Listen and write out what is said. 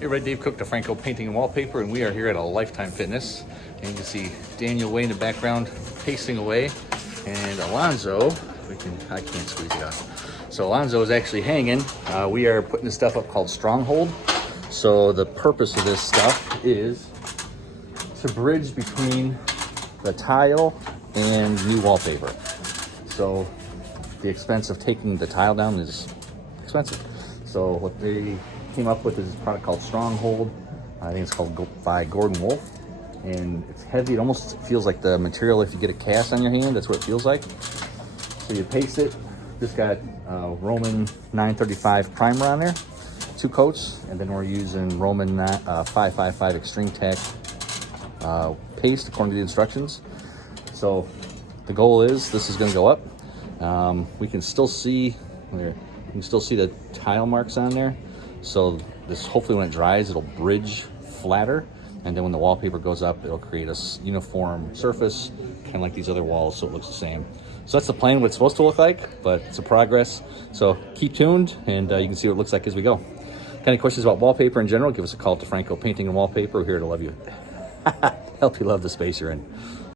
Hey, Red Dave Cook, the Franco Painting and Wallpaper, and we are here at a Lifetime Fitness. And you can see Daniel way in the background pasting away, and Alonzo, I can't squeeze it out. So Alonzo is actually hanging. We are putting this stuff up called Stronghold. So the purpose of this stuff is to bridge between the tile and new wallpaper. So the expense of taking the tile down is expensive. So what they came up with is a product called Stronghold. I think it's called by Gordon Wolf, and it's heavy. It almost feels like the material if you get a cast on your hand. That's what it feels like. So you paste it. This got Roman 935 primer on there, 2 coats, and then we're using Roman 555 Extreme Tech paste according to the instructions. So the goal is this is going to go up. We can still see the tile marks on there. So this, hopefully when it dries, it'll bridge flatter, and then when the wallpaper goes up, it'll create a uniform surface, kind of like these other walls, so it looks the same. So that's the plan, what it's supposed to look like, but it's a progress. So keep tuned, and you can see what it looks like as we go. Got any questions about wallpaper in general, give us a call to Franco Painting and Wallpaper. We're here to help you love the space you're in.